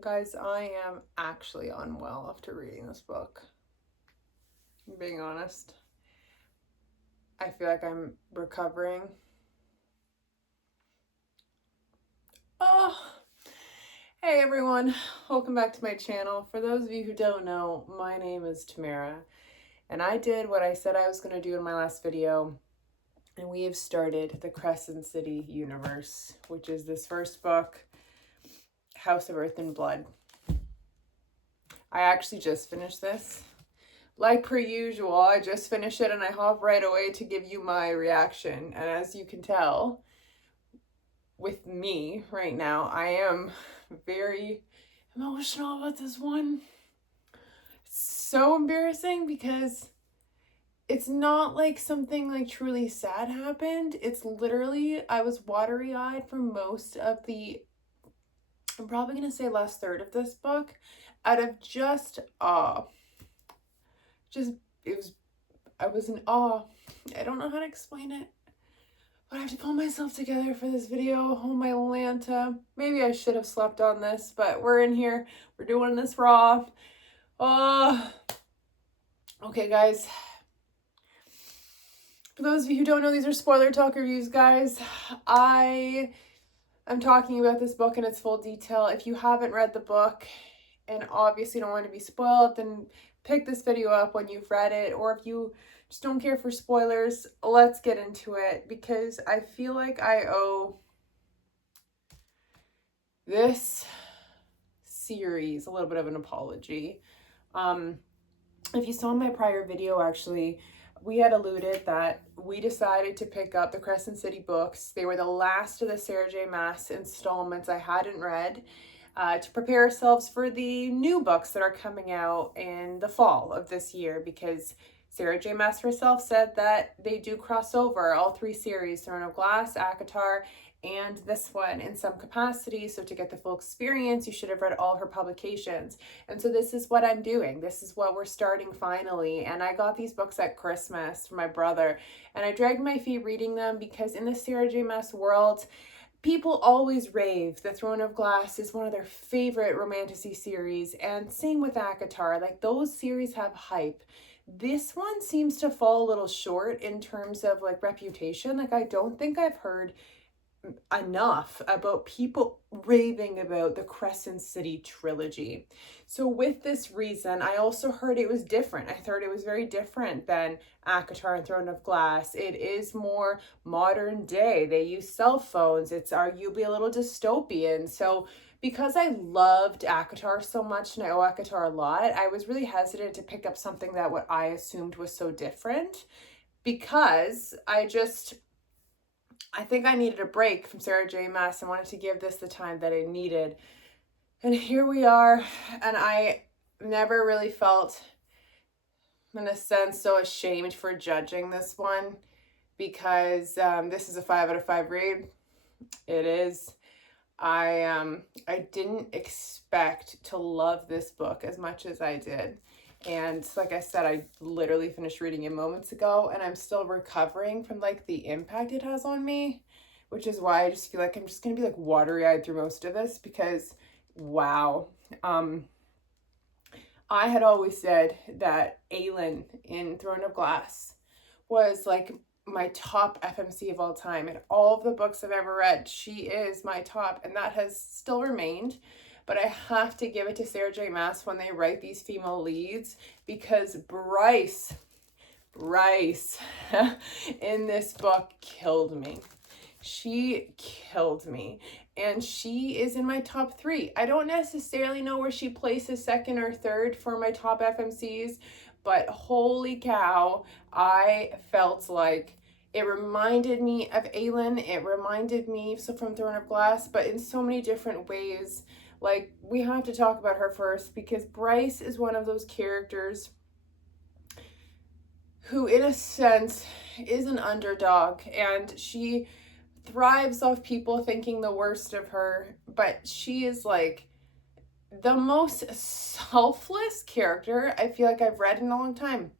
Guys, I am actually unwell after reading this book. I'm being honest. I feel like I'm recovering. Oh, hey everyone. Welcome back to my channel. For those of you who don't know, my name is Tamara, and I did what I said I was going to do in my last video, and we have started the Crescent City universe, which is this first book, House of Earth and Blood. I actually just finished this. Like per usual, I just finished it and I hop right away to give you my reaction. And as you can tell, with me right now, I am very emotional about this one. It's so embarrassing because it's not like something like truly sad happened. It's literally, I was watery-eyed for most of the, I'm probably going to say last third of this book, out of just awe. I was in awe. I don't know how to explain it, but I have to pull myself together for this video. Oh my Lanta. Maybe I should have slept on this, but we're in here. We're doing this raw. Okay, guys. For those of you who don't know, these are spoiler talk reviews, guys. I am talking about this book in its full detail. If you haven't read the book and obviously don't want to be spoiled, then pick this video up when you've read it, or if you just don't care for spoilers, let's get into it, because I feel like I owe this series a little bit of an apology. If you saw my prior video, actually, we had alluded that we decided to pick up the Crescent City books. They were the last of the Sarah J. Maas installments I hadn't read, to prepare ourselves for the new books that are coming out in the fall of this year, because Sarah J. Maas herself said that they do cross over all three series, Throne of Glass, ACOTAR, and this one in some capacity. So to get the full experience, you should have read all her publications. And so this is what I'm doing. This is what we're starting finally. And I got these books at Christmas from my brother, and I dragged my feet reading them because in the Sarah J. Maas world, people always rave the Throne of Glass is one of their favorite romantasy series, and same with ACOTAR. Like, those series have hype. This one seems to fall a little short in terms of like reputation. Like, I don't think I've heard enough about people raving about the Crescent City trilogy. So with this reason, I also heard it was different. I heard it was very different than ACOTAR and Throne of Glass. It is more modern day. They use cell phones. It's arguably a little dystopian. So because I loved ACOTAR so much and I owe ACOTAR a lot, I was really hesitant to pick up something that what I assumed was so different, because I think I needed a break from Sarah J. Maas. I wanted to give this the time that it needed. And here we are. And I never really felt, in a sense, so ashamed for judging this one, because this is a 5 out of 5 read. It is. I didn't expect to love this book as much as I did. And like I said, I literally finished reading it moments ago, and I'm still recovering from like the impact it has on me, which is why I just feel like I'm just gonna be like watery-eyed through most of this, because wow. I had always said that Aelin in Throne of Glass was like my top FMC of all time. In all of the books I've ever read, she is my top, and that has still remained. But I have to give it to Sarah J. Maas when they write these female leads, because Bryce in this book killed me. She killed me. And she is in my top 3. I don't necessarily know where she places second or third for my top FMCs, but holy cow, I felt like it reminded me of Aelin. It reminded me from Throne of Glass, but in so many different ways. Like, we have to talk about her first, because Bryce is one of those characters who, in a sense, is an underdog, and she thrives off people thinking the worst of her, but she is like the most selfless character I feel like I've read in a long time.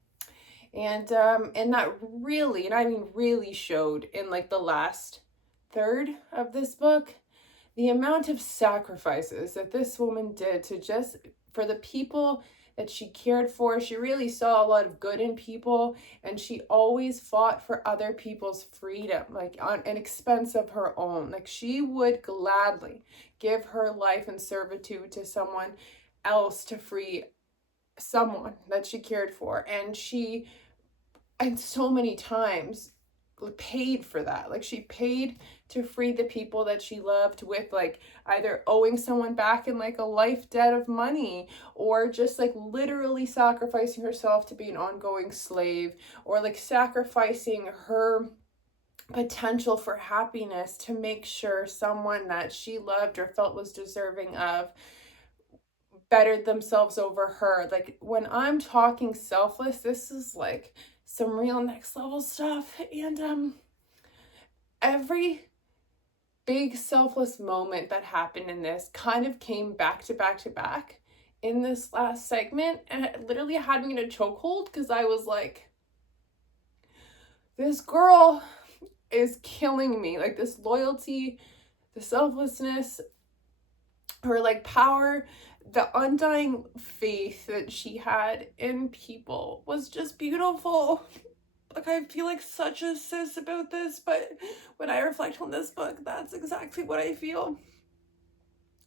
And that really, and I mean really, showed in like the last third of this book. the amount of sacrifices that this woman did to just for the people that she cared for. She really saw a lot of good in people, and she always fought for other people's freedom, like on an expense of her own. Like she would gladly give her life in servitude to someone else to free someone that she cared for. And so many times paid for that. Like she paid to free the people that she loved with like either owing someone back in like a life debt of money, or just like literally sacrificing herself to be an ongoing slave, or like sacrificing her potential for happiness to make sure someone that she loved or felt was deserving of bettered themselves over her. Like when I'm talking selfless, this is like some real next level stuff. And every big selfless moment that happened in this kind of came back to back to back in this last segment, and it literally had me in a chokehold because I was like, this girl is killing me. Like this loyalty, the selflessness, her like power, the undying faith that she had in people was just beautiful. Like I feel like such a sis about this, but when I reflect on this book, that's exactly what I feel.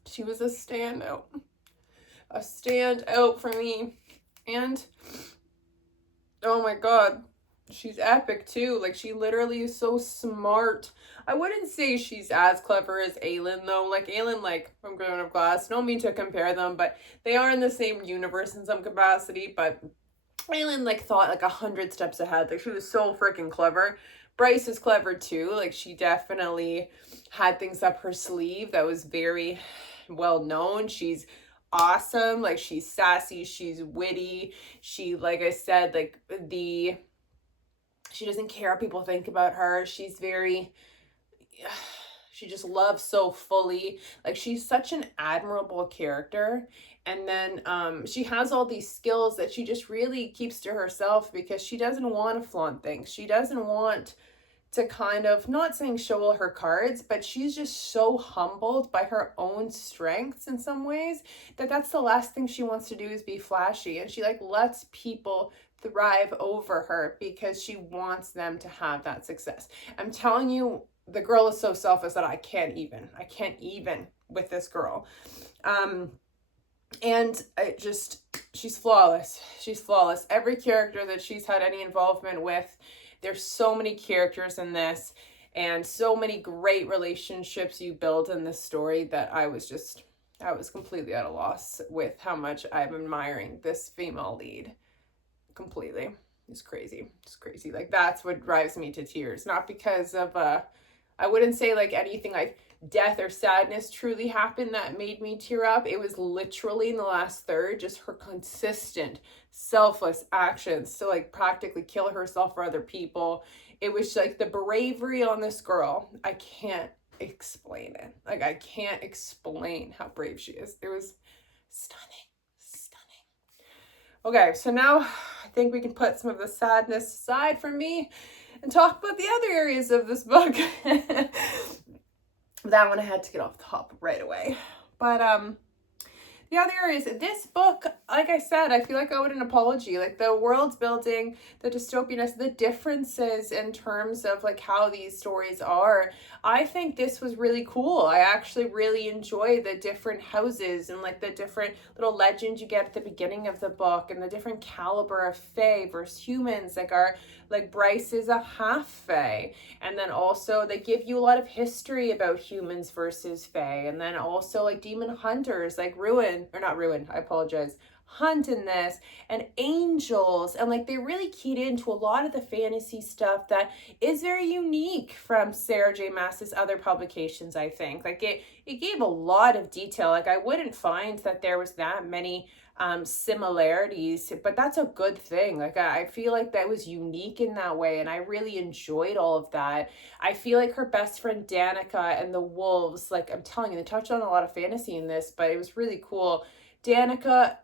She was a standout for me. And oh my god, she's epic too. Like she literally is so smart. I wouldn't say she's as clever as Aelin though. Like Aelin, like from Growing Up Glass, don't mean to compare them, but they are in the same universe in some capacity. But Aelin like thought like 100 steps ahead. Like she was so freaking clever. Bryce is clever too. Like she definitely had things up her sleeve that was very well known. She's awesome. Like she's sassy, she's witty. She, like I said, like she doesn't care what people think about her. She's very, she just loves so fully. Like she's such an admirable character. And then she has all these skills that she just really keeps to herself because she doesn't want to flaunt things. She doesn't want to kind of, not saying show all her cards, but she's just so humbled by her own strengths in some ways that that's the last thing she wants to do is be flashy. And she like lets people thrive over her because she wants them to have that success. I'm telling you, the girl is so selfless that I can't even with this girl. And it just, she's flawless. She's flawless. Every character that she's had any involvement with, there's so many characters in this and so many great relationships you build in this story that I was completely at a loss with how much I'm admiring this female lead. Completely. It's crazy. It's crazy. Like that's what drives me to tears. Not because of I wouldn't say like anything like death or sadness truly happened that made me tear up. It was literally in the last third, just her consistent selfless actions to like practically kill herself for other people. It was like the bravery on this girl. I can't explain it. Like I can't explain how brave she is. It was stunning. Okay, so now I think we can put some of the sadness aside from me and talk about the other areas of this book. That one I had to get off the top right away. But the other areas, this book, like I said, I feel like I owed an apology. Like the world building, the dystopianness, the differences in terms of like how these stories are. I think this was really cool. I actually really enjoy the different houses and like the different little legends you get at the beginning of the book and the different caliber of fae versus humans. Like Bryce is a half fae. And then also they give you a lot of history about humans versus fae. And then also like demon hunters like Hunt in this, and angels, and like they really keyed into a lot of the fantasy stuff that is very unique from Sarah J. Maas's other publications. I think like it gave a lot of detail. Like I wouldn't find that there was that many similarities, but that's a good thing. Like I feel like that was unique in that way, and I really enjoyed all of that. I feel like her best friend Danica and the wolves, like I'm telling you, they touched on a lot of fantasy in this, but it was really cool. Danica,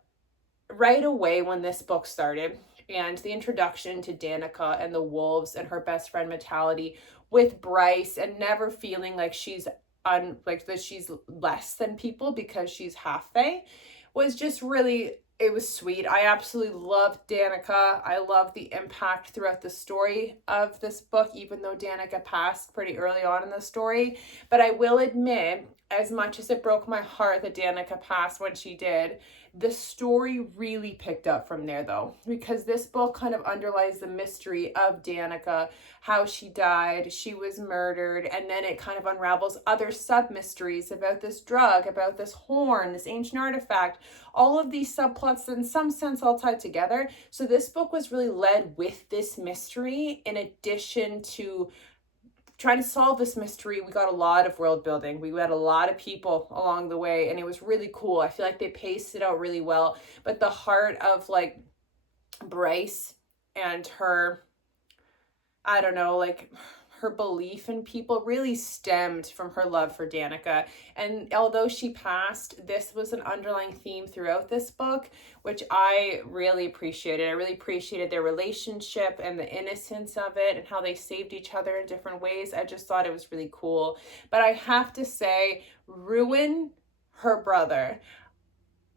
right away when this book started, and the introduction to Danica and the wolves and her best friend mentality with Bryce, and never feeling like she's like that she's less than people because she's half fae, was just really, it was sweet. I absolutely loved Danica. I love the impact throughout the story of this book, even though Danica passed pretty early on in the story. But I will admit, as much as it broke my heart that Danica passed when she did, the story really picked up from there though, because this book kind of underlies the mystery of Danica, how she died, she was murdered, and then it kind of unravels other sub-mysteries about this drug, about this horn, this ancient artifact, all of these subplots in some sense all tied together. So this book was really led with this mystery in addition to trying to solve this mystery. We got a lot of world building. We had a lot of people along the way, and it was really cool. I feel like they paced it out really well. But the heart of like Bryce and her, I don't know, like her belief in people really stemmed from her love for Danica. And although she passed, this was an underlying theme throughout this book, which I really appreciated. I really appreciated their relationship and the innocence of it and how they saved each other in different ways. I just thought it was really cool. But I have to say, Ruin, her brother,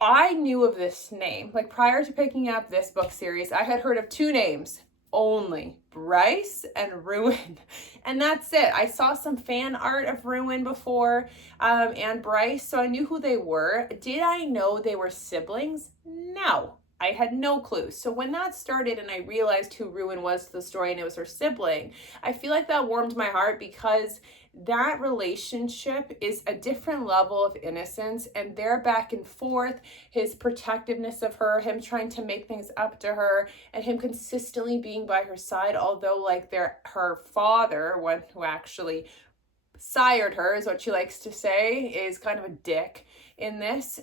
I knew of this name. Like prior to picking up this book series, I had heard of two names only, Bryce and Ruin, and that's it. I saw some fan art of Ruin before and Bryce, so I knew who they were. Did I know they were siblings? No, I had no clue. So when that started and I realized who Ruin was to the story and it was her sibling, I feel like that warmed my heart because that relationship is a different level of innocence, and their back and forth, his protectiveness of her, him trying to make things up to her, and him consistently being by her side, although like her father, one who actually sired her is what she likes to say, is kind of a dick in this.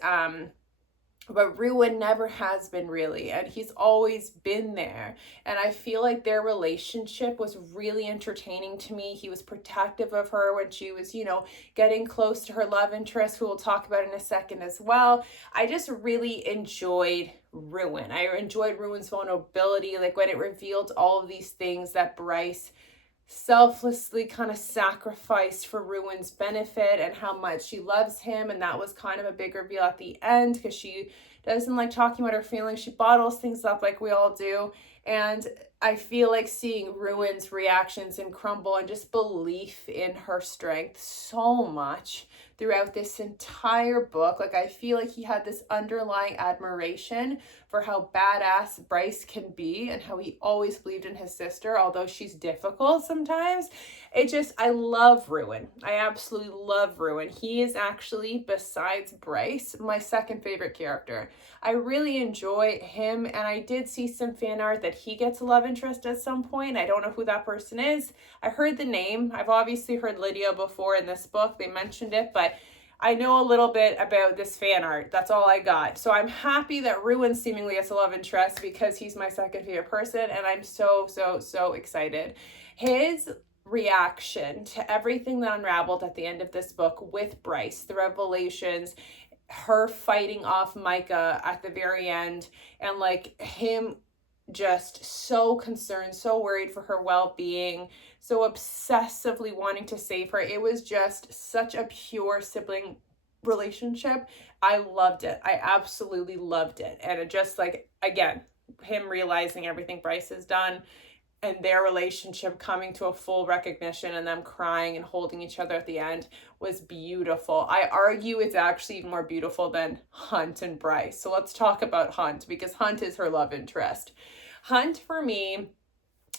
But Ruin never has been really, and he's always been there. And I feel like their relationship was really entertaining to me. He was protective of her when she was, you know, getting close to her love interest, who we'll talk about in a second as well. I just really enjoyed Ruin. I enjoyed Ruin's vulnerability, like when it revealed all of these things that Bryce selflessly kind of sacrificed for Ruin's benefit and how much she loves him. And that was kind of a big reveal at the end because she doesn't like talking about her feelings. She bottles things up like we all do. And I feel like seeing Ruin's reactions and crumble and just belief in her strength so much throughout this entire book. Like I feel like he had this underlying admiration for how badass Bryce can be and how he always believed in his sister, although she's difficult sometimes. I love Ruin. I absolutely love Ruin. He is actually, besides Bryce, my second favorite character. I really enjoy him, and I did see some fan art that he gets a love interest at some point. I don't know who that person is. I heard the name. I've obviously heard Lydia before in this book. They mentioned it, but I know a little bit about this fan art. That's all I got. So I'm happy that Ruin seemingly gets a love interest because he's my second favorite person, and I'm so excited. His reaction to everything that unraveled at the end of this book with Bryce, the revelations, her fighting off Micah at the very end, and like him just so concerned, so worried for her well-being, so obsessively wanting to save her. It was just such a pure sibling relationship. I loved it. I absolutely loved it. And it just like, again, him realizing everything Bryce has done and their relationship coming to a full recognition and them crying and holding each other at the end was beautiful. I argue it's actually even more beautiful than Hunt and Bryce. So let's talk about Hunt, because Hunt is her love interest. Hunt, for me,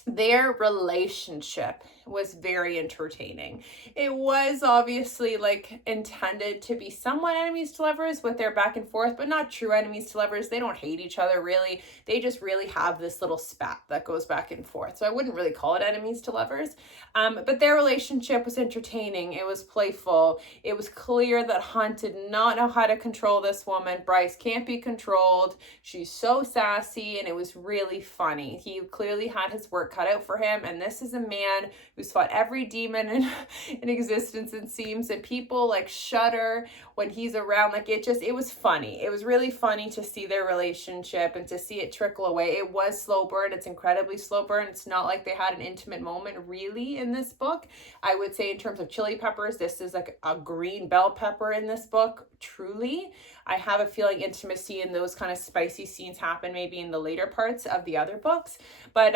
their relationship was very entertaining. It was obviously like intended to be somewhat enemies to lovers with their back and forth, but not true enemies to lovers. They don't hate each other really. They just really have this little spat that goes back and forth. So I wouldn't really call it enemies to lovers. But their relationship was entertaining. It was playful. It was clear that Hunt did not know how to control this woman. Bryce can't be controlled. She's so sassy, and it was really funny. He clearly had his work cut out for him, and this is a man who's fought every demon in existence, it seems, and people like shudder when he's around. Like it was funny. It was really funny to see their relationship and to see it trickle away. It was slow burn. It's incredibly slow burn. It's not like they had an intimate moment really in this book. I would say in terms of chili peppers, this is like a green bell pepper in this book, truly. I have a feeling intimacy and those kind of spicy scenes happen maybe in the later parts of the other books. But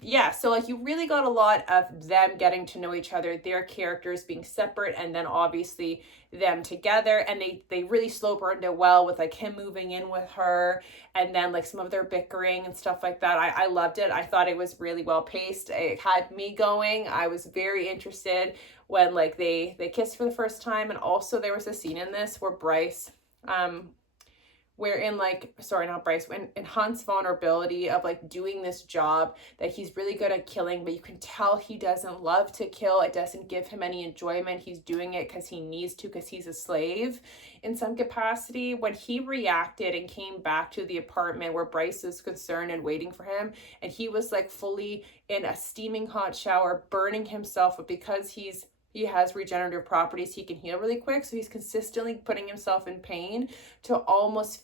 yeah, so like you really got a lot of them getting to know each other, their characters being separate, and then obviously them together. And they really slow burned it well with like him moving in with her, and then like some of their bickering and stuff like that. I loved it. I thought it was really well paced. It had me going. I was very interested when like they kissed for the first time. And also there was a scene in this where Bryce, wherein like, sorry, not Bryce, in Hunt's vulnerability of like doing this job that he's really good at killing, but you can tell he doesn't love to kill. It doesn't give him any enjoyment. He's doing it because he needs to, because he's a slave in some capacity. When he reacted and came back to the apartment where Bryce is concerned and waiting for him, and he was like fully in a steaming hot shower, burning himself, but because he has regenerative properties, he can heal really quick. So he's consistently putting himself in pain to almost,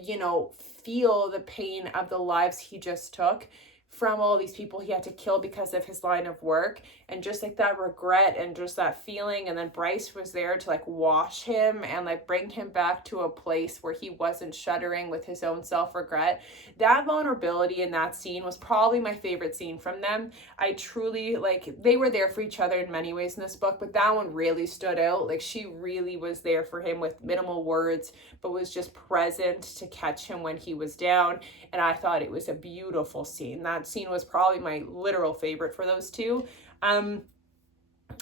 you know, feel the pain of the lives he just took from all these people he had to kill because of his line of work, and just like that regret and just that feeling. And then Bryce was there to like wash him and like bring him back to a place where he wasn't shuddering with his own self-regret. That vulnerability in that scene was probably my favorite scene from them. I truly, like, they were there for each other in many ways in this book, but that one really stood out. Like she really was there for him with minimal words, but was just present to catch him when he was down. And I thought it was a beautiful scene. That scene was probably my literal favorite for those two.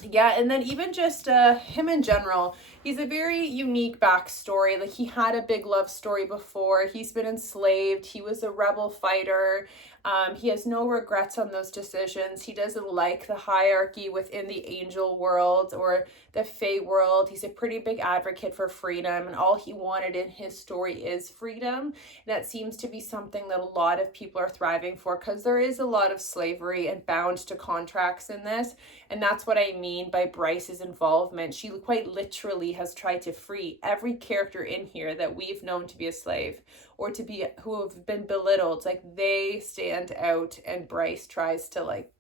Yeah, and then even just him in general, he's a very unique backstory. Like he had a big love story before. He's been enslaved. He was a rebel fighter. He has no regrets on those decisions. He doesn't like the hierarchy within the angel world or the fae world. He's a pretty big advocate for freedom, and all he wanted in his story is freedom. And that seems to be something that a lot of people are thriving for, because there is a lot of slavery and bound to contracts in this. And that's what I mean by Bryce's involvement. She quite literally has tried to free every character in here that we've known to be a slave or to be, who have been belittled. Like they stand out, and Bryce tries to like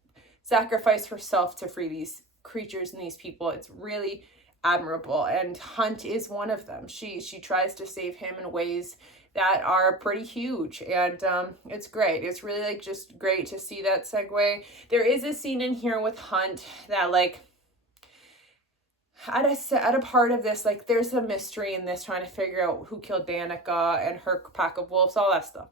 sacrifice herself to free these creatures and these people. It's really admirable, and Hunt is one of them. She tries to save him in ways that are pretty huge, and it's great. It's really like just great to see that segue. There is a scene in here with Hunt that like at a part of this, like there's a mystery in this, trying to figure out who killed Danica and her pack of wolves, all that stuff.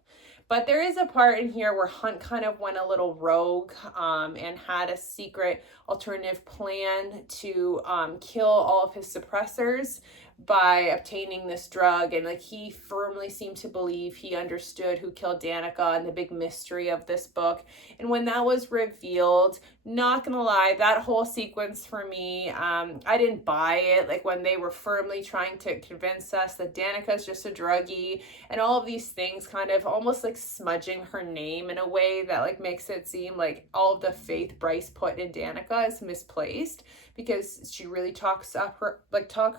But there is a part in here where Hunt kind of went a little rogue and had a secret alternative plan to kill all of his suppressors by obtaining this drug. And like he firmly seemed to believe he understood who killed Danica and the big mystery of this book. And when that was revealed, not gonna lie, that whole sequence for me, I didn't buy it. Like when they were firmly trying to convince us that Danica's just a druggie and all of these things, kind of almost like smudging her name in a way that like makes it seem like all of the faith Bryce put in Danica is misplaced, because she really talks her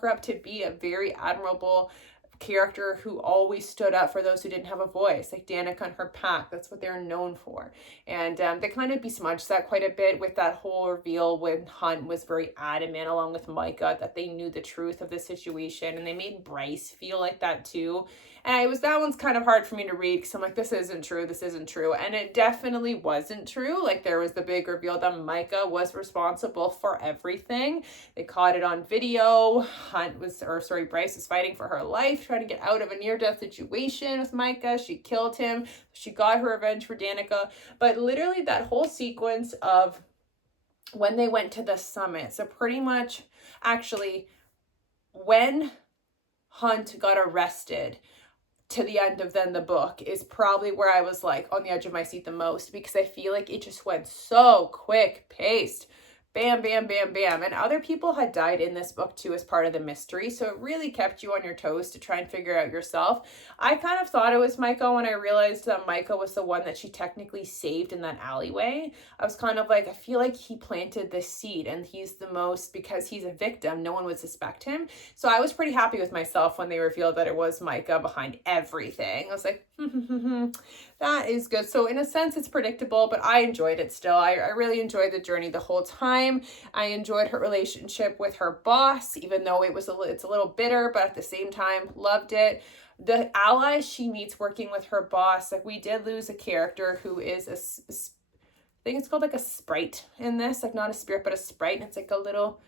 up to be a very admirable character who always stood up for those who didn't have a voice, like Danica and her pack. That's what they're known for. And they kind of besmudged that quite a bit with that whole reveal when Hunt was very adamant, along with Micah, that they knew the truth of the situation, and they made Bryce feel like that too. And that one's kind of hard for me to read, because I'm like, this isn't true. And it definitely wasn't true. Like there was the big reveal that Micah was responsible for everything. They caught it on video. Bryce was fighting for her life, trying to get out of a near-death situation with Micah. She killed him. She got her revenge for Danica. But literally that whole sequence of when they went to the summit, so pretty much actually when Hunt got arrested to the end of then the book, is probably where I was like on the edge of my seat the most, because I feel like it just went so quick paced. bam, bam, bam, bam. And other people had died in this book too as part of the mystery. So it really kept you on your toes to try and figure out yourself. I kind of thought it was Micah when I realized that Micah was the one that she technically saved in that alleyway. I was kind of like, I feel like he planted this seed and he's the most, because he's a victim, no one would suspect him. So I was pretty happy with myself when they revealed that it was Micah behind everything. I was like, that is good. So in a sense, it's predictable, but I enjoyed it still. I really enjoyed the journey the whole time. I enjoyed her relationship with her boss, even though it's a little bitter, but at the same time, loved it. The allies she meets working with her boss, like we did lose a character who is I think it's called like a sprite in this, like not a spirit, but a sprite. And it's like a little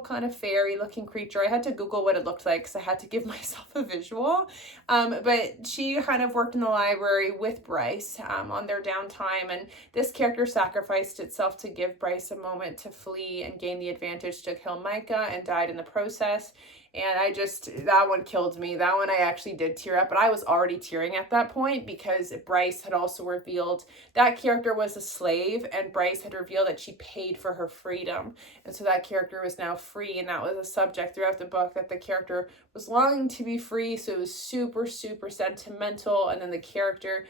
kind of fairy looking creature. I had to Google what it looked like because I had to give myself a visual. But she kind of worked in the library with Bryce on their downtime. And this character sacrificed itself to give Bryce a moment to flee and gain the advantage to kill Micah, and died in the process. And that one killed me. That one I actually did tear up, but I was already tearing at that point because Bryce had also revealed that character was a slave, and Bryce had revealed that she paid for her freedom. And so that character was now free, and that was a subject throughout the book, that the character was longing to be free. So it was super, super sentimental. And then the character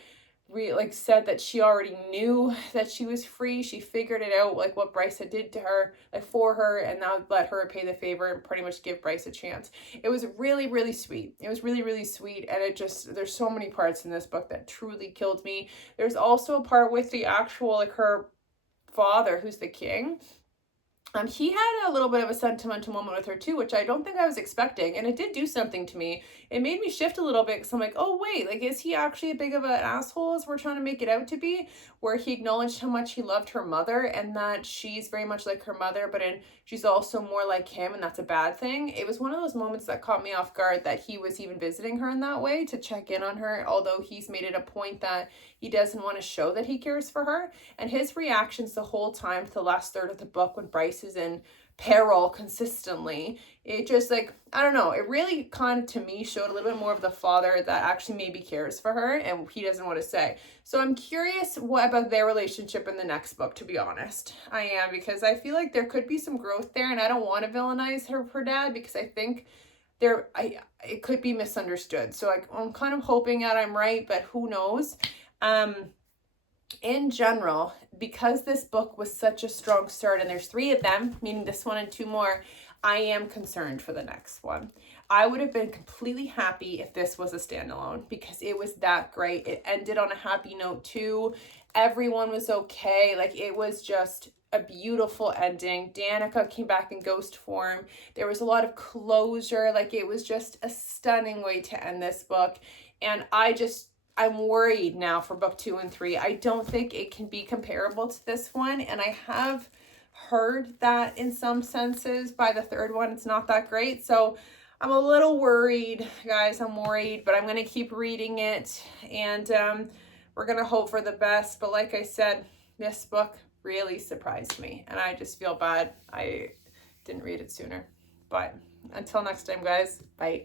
said that she already knew that she was free. She figured it out, like what Bryce had did to her, like for her, and now let her pay the favor and pretty much give Bryce a chance. It was really, really sweet. It was really, really sweet. And there's so many parts in this book that truly killed me. There's also a part with the actual, like her father, who's the king. He had a little bit of a sentimental moment with her too, which I don't think I was expecting. And it did do something to me. It made me shift a little bit because I'm like, oh wait, like is he actually a big of an asshole as we're trying to make it out to be? Where he acknowledged how much he loved her mother and that she's very much like her mother, but she's also more like him, and that's a bad thing. It was one of those moments that caught me off guard that he was even visiting her in that way to check in on her, although he's made it a point that he doesn't want to show that he cares for her. And his reactions the whole time to the last third of the book when Bryce is in peril consistently, it just like, I don't know, it really kind of to me showed a little bit more of the father that actually maybe cares for her and he doesn't want to say. So I'm curious what about their relationship in the next book, to be honest. I am, because I feel like there could be some growth there, and I don't want to villainize her dad because I think it could be misunderstood. So I'm kind of hoping that I'm right, but who knows. In general, because this book was such a strong start, and there's 3 of them, meaning this one and 2 more, I am concerned for the next one. I would have been completely happy if this was a standalone because it was that great. It ended on a happy note too. Everyone was okay. Like, it was just a beautiful ending. Danica came back in ghost form. There was a lot of closure. Like, it was just a stunning way to end this book. And I'm worried now for book 2 and 3. I don't think it can be comparable to this one. And I have heard that in some senses by the 3rd one, it's not that great. So I'm a little worried, guys. I'm worried, but I'm going to keep reading it. And we're going to hope for the best. But like I said, this book really surprised me. And I just feel bad I didn't read it sooner. But until next time, guys, bye.